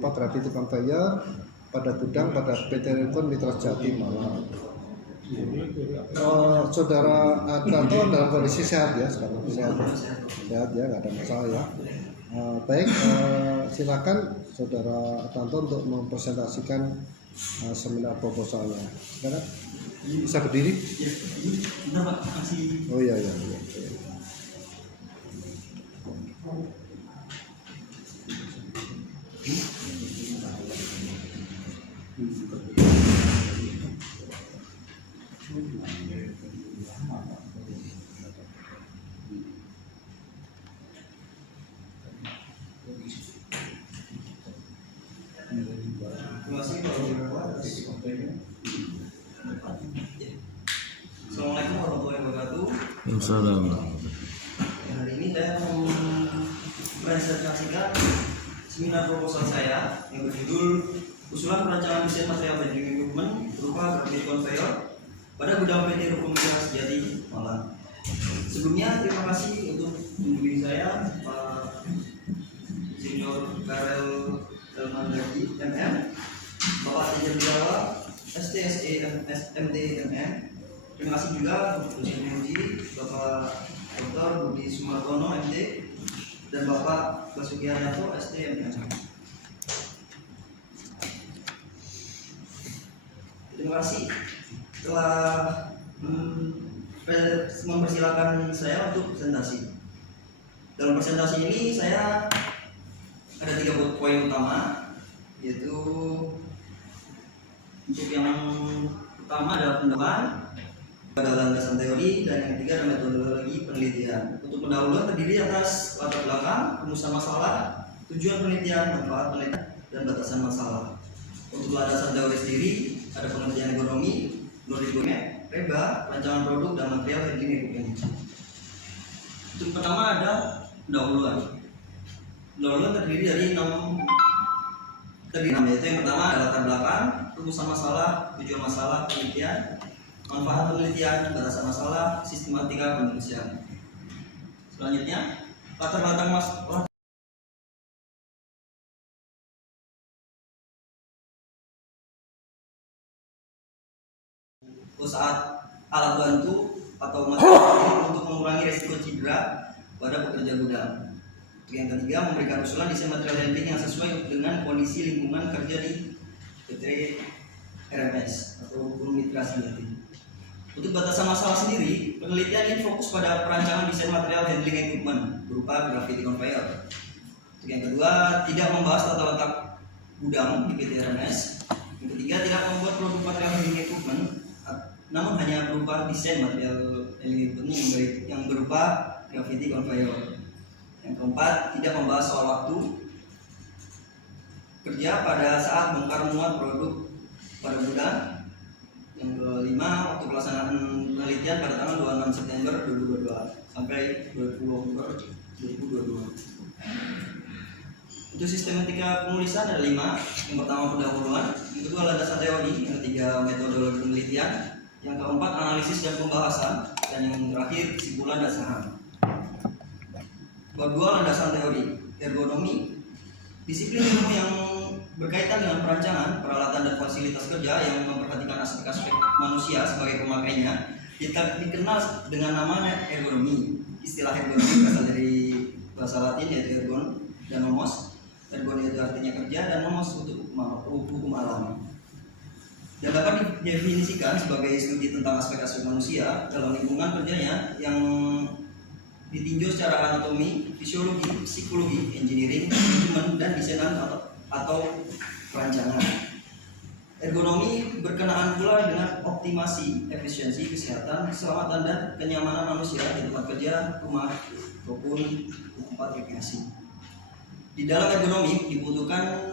berupa gravity conveyor pada gudang pada PT Rekon Mitra Jati Malang. Saudara Adnanto dalam kondisi sehat ya sekarang, sehat ya, nggak ada masalah ya. Baik, silakan Saudara Adnanto untuk mempresentasikan seminar proposalnya. Silakan. Bisa berdiri? Oh iya. Assalamualaikum warahmatullahi wabarakatuh. Assalamualaikum. Hari ini saya mau mempresentasikan seminar proposal saya yang berjudul usulan perancangan desain material handling equipment berupa gravity conveyor pada gudang PT Rekon Mitra Jati Malang. Sebelumnya terima kasih untuk pembimbing saya Pak Senior Karel Elmandagi MM, Bapak Tejer Bilawa STSE MT MM. Terima kasih juga untuk dosen biologi Bapak Dr. Budi Sumartono MT dan Bapak Basuki Haryanto STMM. Terima kasih telah mempersilahkan saya untuk presentasi. Dalam presentasi ini saya ada 3 poin utama, yaitu untuk yang pertama adalah pendahuluan, ada landasan teori, dan yang ketiga adalah metodologi penelitian. Untuk pendahuluan terdiri atas latar belakang, rumusan masalah, tujuan penelitian, manfaat penelitian, dan batasan masalah. Untuk landasan teori sendiri ada pengertian ekonomi, knowledge, reba, rancangan produk, dan material handling equipment. Untuk pertama ada pendahuluan. Pendahuluan terdiri dari 6, yaitu yang pertama adalah latar belakang, rumusan masalah, tujuan masalah, penelitian, manfaat penelitian, batasan masalah, sistematika penelitian. Selanjutnya, latar belakang masalah. Saat alat bantu atau material untuk mengurangi risiko cedera pada pekerja gudang. Yang ketiga, memberikan usulan desain material handling yang sesuai dengan kondisi lingkungan kerja di PT RMS atau Rekon Mitra Jati. Untuk batasan masalah sendiri, penelitian ini fokus pada perancangan desain material handling equipment berupa gravity conveyor. Untuk yang kedua, tidak membahas tata letak gudang di PT RMS. Yang ketiga, tidak membuat produk material handling equipment, namun hanya berupa desain material handling equipment yang berupa gravity conveyor. Yang keempat, tidak membahas soal waktu kerja pada saat bongkar muat produk pada gudang. Yang kelima, waktu pelaksanaan penelitian pada tanggal 26 September 2022 sampai 20 Oktober 2022. Untuk sistematika penulisan ada 5. Yang pertama pendahuluan, yang kedua landasan teori, yang ketiga metodologi penelitian, yang keempat analisis dan pembahasan, dan yang terakhir kesimpulan dan saran. Bab 2 landasan teori, ergonomi, disiplin ilmu yang berkaitan dengan perancangan, peralatan dan fasilitas kerja yang memperhatikan aspek-aspek manusia sebagai pemakainya, dikenal dengan namanya ergonomi. Istilah ergonomi berasal dari bahasa Latin yaitu ergon dan nomos. Ergon itu artinya kerja dan nomos untuk hukum alam. Dan dapat didefinisikan sebagai studi tentang aspek-aspek manusia dalam lingkungan kerjanya yang ditinjau secara anatomi, fisiologi, psikologi, engineering, manajemen, dan desain atau perancangan. Ergonomi berkenaan pula dengan optimasi, efisiensi, kesehatan, keselamatan, dan kenyamanan manusia di tempat kerja, rumah, maupun tempat rekreasi. Di dalam ergonomi dibutuhkan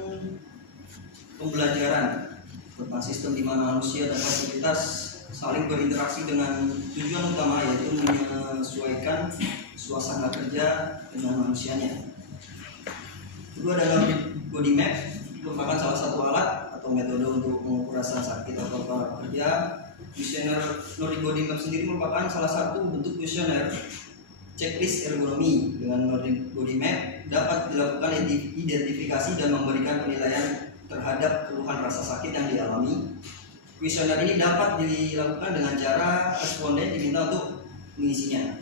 pembelajaran tentang sistem di mana manusia dan fasilitas saling berinteraksi dengan tujuan utama yaitu menyesuaikan suasana kerja dengan manusianya. Kedua adalah body map, merupakan salah satu alat atau metode untuk mengukur rasa sakit atau para pekerja. Kuesioner Nordic Body Map sendiri merupakan salah satu bentuk kuesioner checklist ergonomi dengan Nordic Body Map dapat dilakukan identifikasi dan memberikan penilaian terhadap keluhan rasa sakit yang dialami. Kuesioner ini dapat dilakukan dengan cara responden diminta untuk mengisinya.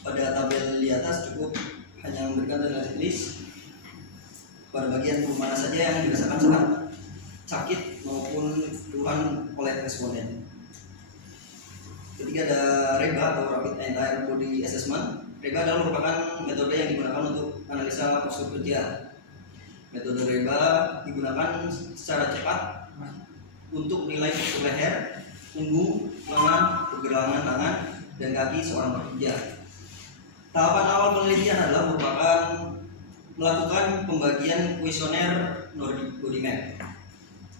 Pada tabel di atas cukup hanya memberikan data checklist pada bagian mana saja yang dirasakan sangat sakit maupun keluhan oleh responden. Ketiga ada REBA atau Rapid Entire Body Assessment. REBA adalah merupakan metode yang digunakan untuk analisa postur kerja. Metode REBA digunakan secara cepat untuk menilai postur leher, punggung, lengan, pergelangan tangan, dan kaki seorang pekerja. Tahapan awal penelitian adalah merupakan melakukan pembagian kuesioner Nordic Body Map.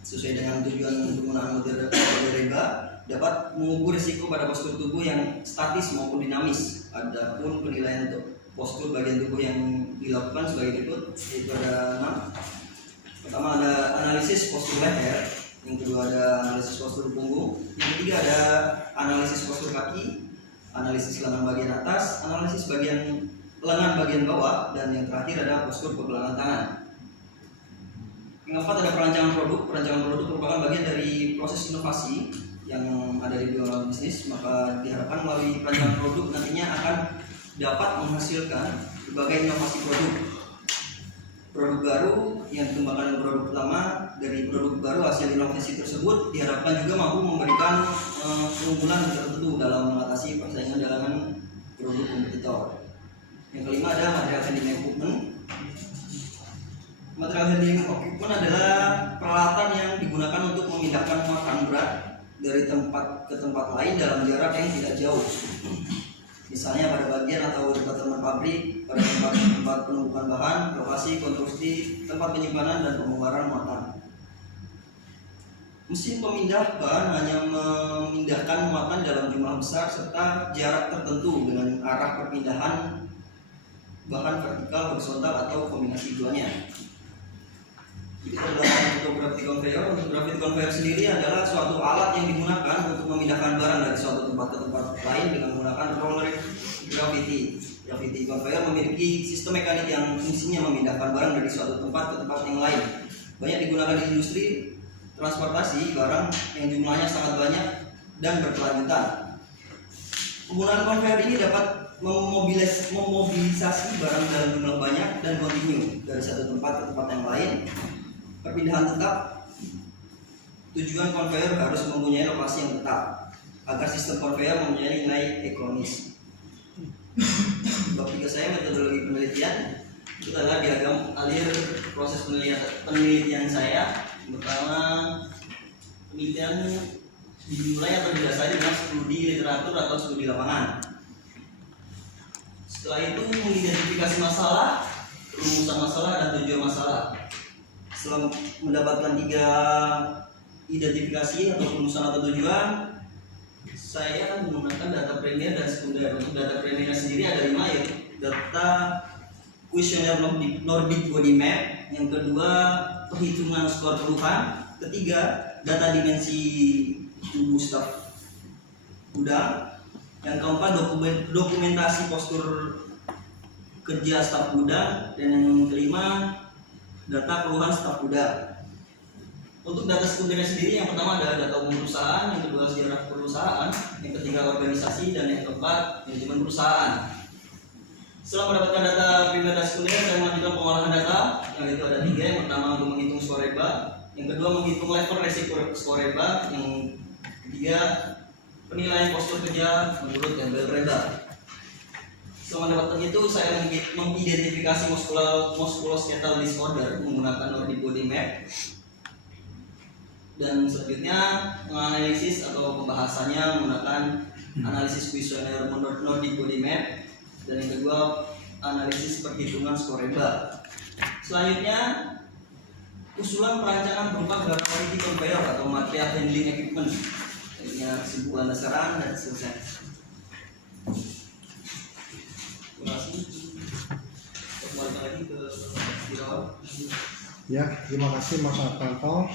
Sesuai dengan tujuan penggunaan metode REBA, dapat mengukur risiko pada postur tubuh yang statis maupun dinamis. Adapun penilaian untuk postur bagian tubuh yang dilakukan sebagai berikut, yaitu ada 6. Pertama ada analisis postur leher, yang kedua ada analisis postur punggung, yang ketiga ada analisis postur kaki, analisis lengan bagian atas, analisis bagian lengan bagian bawah, dan yang terakhir ada postur pergelangan tangan. Yang keempat ada perancangan produk. Perancangan produk merupakan bagian dari proses inovasi yang ada di dunia bisnis, maka diharapkan melalui perancangan produk nantinya akan dapat menghasilkan berbagai inovasi produk. Produk baru yang dikembangkan dengan produk lama, dari produk baru hasil inovasi tersebut diharapkan juga mampu memberikan keunggulan tertentu dalam mengatasi persaingan dengan produk kompetitor. Yang kelima ada material handling equipment. Material handling equipment adalah peralatan yang digunakan untuk memindahkan muatan berat dari tempat ke tempat lain dalam jarak yang tidak jauh. Misalnya pada bagian atau departemen pabrik, pada tempat penumpukan bahan, lokasi konstruksi, tempat penyimpanan dan pembongkaran muatan. Mesin pemindah bahan hanya memindahkan muatan dalam jumlah besar serta jarak tertentu dengan arah perpindahan bahan vertikal, horizontal atau kombinasi keduanya. Kita adalah untuk gravity conveyor. Untuk gravity conveyor sendiri adalah suatu alat yang digunakan untuk memindahkan barang dari suatu tempat ke tempat lain dengan menggunakan roller gravity. Gravity conveyor memiliki sistem mekanik yang fungsinya memindahkan barang dari suatu tempat ke tempat yang lain. Banyak digunakan di industri transportasi barang yang jumlahnya sangat banyak dan berkelanjutan. Penggunaan conveyor ini dapat memobilisasi barang dalam jumlah banyak dan kontinu dari satu tempat ke tempat yang lain. Perpindahan tetap. Tujuan conveyor harus mempunyai lokasi yang tetap agar sistem conveyor mempunyai nilai ekonomis. Bab 3 saya metodologi penelitian. Itu adalah diagram alir proses penelitian saya. Pertama, penelitian dimulai atau didasari dengan studi literatur atau studi lapangan. Setelah itu mengidentifikasi masalah, rumusan masalah dan tujuan masalah. Setelah mendapatkan 3 identifikasi atau rumusan atau tujuan, saya akan menggunakan data primer dan sekunder. Untuk data primernya sendiri ada 5, yaitu data kuesioner Nordic Body Map, yang kedua perhitungan skor keluhan, ketiga data dimensi tubuh staf gudang, yang keempat dokumentasi postur kerja staf gudang, dan yang kelima data keluhan staf gudang. Untuk data sekundernya sendiri, yang pertama ada data umum perusahaan, yang kedua sejarah perusahaan, yang ketiga organisasi, dan yang keempat manajemen perusahaan. Setelah mendapatkan data primer dan sekunder, saya melanjutkan pengolahan data, yang itu ada 3. Yang pertama untuk menghitung skor REBA, yang kedua menghitung level resiko skor REBA, yang ketiga penilaian postur kerja menurut tabel REBA. Setelah mendapatkan itu, saya mengidentifikasi musculoskeletal disorder menggunakan Nordic Body Map, dan selanjutnya menganalisis atau pembahasannya menggunakan analisis kuesioner Nordic Body Map, dan yang kedua analisis perhitungan skor REBA. Selanjutnya usulan perancangan berupa gravity conveyor atau material handling equipment. Ini kesimpulan dasaran dan selesai. Terima kasih. Kembali lagi ke Dirawat. Ya, terima kasih Mas Artanto.